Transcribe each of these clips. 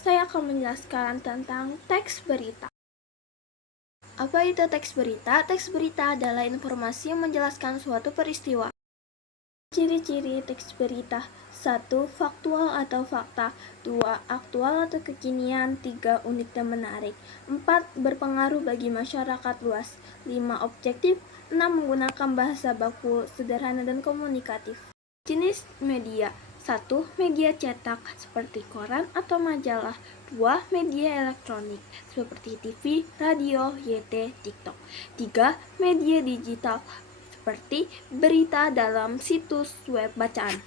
saya akan menjelaskan tentang teks berita. Apa itu teks berita? Teks berita adalah informasi yang menjelaskan suatu peristiwa. Ciri-ciri teks berita: 1. Faktual atau fakta. 2. Aktual atau kekinian. 3. Unik dan menarik. 4. Berpengaruh bagi masyarakat luas. 5. Objektif. 6. Menggunakan bahasa baku sederhana dan komunikatif. Jenis media: 1. Media cetak seperti koran atau majalah. 2. Media elektronik seperti TV, radio, YT, TikTok. 3. Media digital seperti berita dalam situs web bacaan.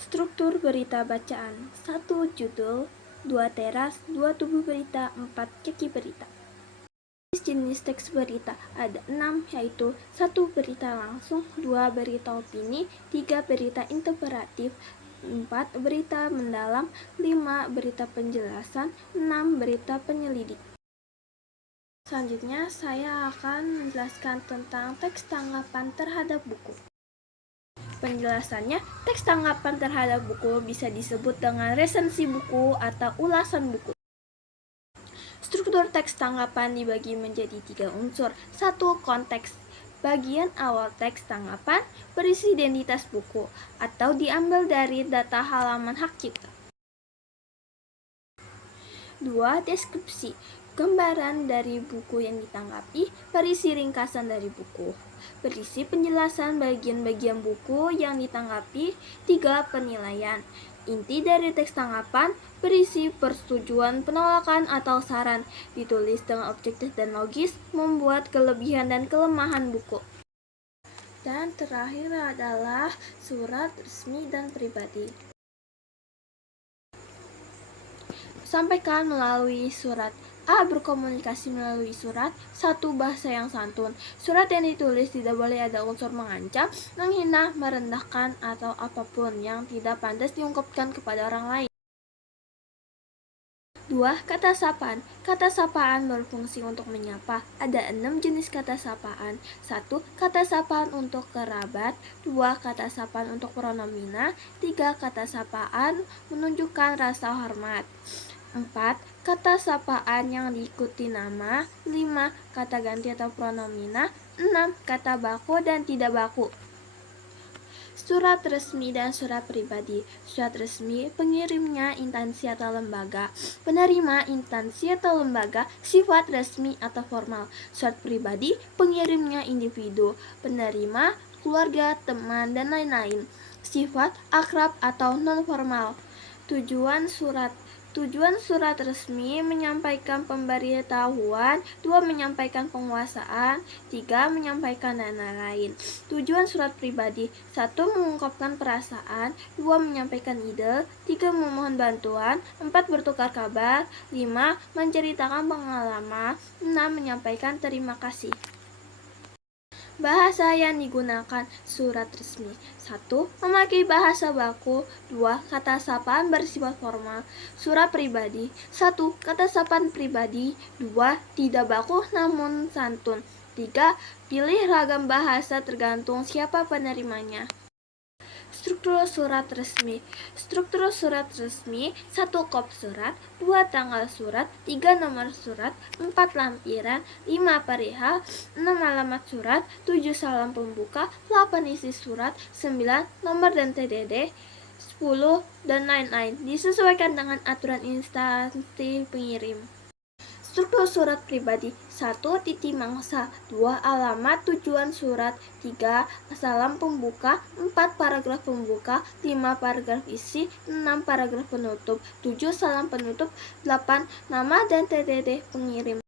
Struktur berita bacaan: 1. Judul, 2. Teras, 2. Tubuh berita, 4. Kaki berita. Jenis teks berita ada 6, yaitu 1. Berita langsung, 2. Berita opini, 3. Berita imperatif, 4. Berita mendalam, 5. Berita penjelasan, 6. Berita penyelidik. Selanjutnya saya akan menjelaskan tentang teks tanggapan terhadap buku. Penjelasannya, teks tanggapan terhadap buku bisa disebut dengan resensi buku atau ulasan buku. Struktur teks tanggapan dibagi menjadi 3 unsur. 1. Konteks. Bagian awal teks tanggapan berisi identitas buku atau diambil dari data halaman hak cipta. 2. Deskripsi. Gambaran dari buku yang ditanggapi, berisi ringkasan dari buku, berisi penjelasan bagian-bagian buku yang ditanggapi. 3. Penilaian. Inti dari teks tanggapan berisi persetujuan, penolakan, atau saran, ditulis dengan objektif dan logis, membuat kelebihan dan kelemahan buku. Dan terakhir adalah surat resmi dan pribadi. Sampaikan melalui surat. A. Berkomunikasi melalui surat. 1. Bahasa yang santun. Surat yang ditulis tidak boleh ada unsur mengancam, menghina, merendahkan, atau apapun yang tidak pantas diungkapkan kepada orang lain. 2. Kata sapaan. Kata sapaan berfungsi untuk menyapa. Ada 6 jenis kata sapaan. 1. Kata sapaan untuk kerabat. 2. Kata sapaan untuk pronomina. 3. Kata sapaan menunjukkan rasa hormat. 4. Kata sapaan yang diikuti nama. 5. Kata ganti atau pronomina. 6. Kata baku dan tidak baku. Surat resmi dan surat pribadi. Surat resmi, pengirimnya instansi atau lembaga. Penerima, instansi atau lembaga, sifat resmi atau formal. Surat pribadi, pengirimnya individu. Penerima, keluarga, teman, dan lain-lain. Sifat akrab atau non-formal. Tujuan surat resmi: menyampaikan pemberitahuan. 2. Menyampaikan penguasaan. 3. Menyampaikan dan lain-lain. Tujuan surat pribadi: 1. Mengungkapkan perasaan. 2. Menyampaikan ide. 3. Memohon bantuan. 4. Bertukar kabar. 5. Menceritakan pengalaman. 6. Menyampaikan terima kasih. Bahasa yang digunakan surat resmi: 1. Memakai bahasa baku. 2. Kata sapaan bersifat formal. Surat pribadi: 1. Kata sapaan pribadi. 2. Tidak baku namun santun. 3. Pilih ragam bahasa tergantung siapa penerimanya. Struktur surat resmi. 1. Kop surat. 2. Tanggal surat. 3. Nomor surat. 4. Lampiran. 5. Perihal. 6. Alamat surat. 7. Salam pembuka. 8. Isi surat. 9. Nomor dan TDD. 10. Dan lain-lain, disesuaikan dengan aturan instansi pengirim. Struktur surat pribadi: 1. Titik mangsa. 2. Alamat tujuan surat. 3. Salam pembuka. 4. Paragraf pembuka. 5. Paragraf isi. 6. Paragraf penutup. 7. Salam penutup. 8. Nama dan TDD pengirim.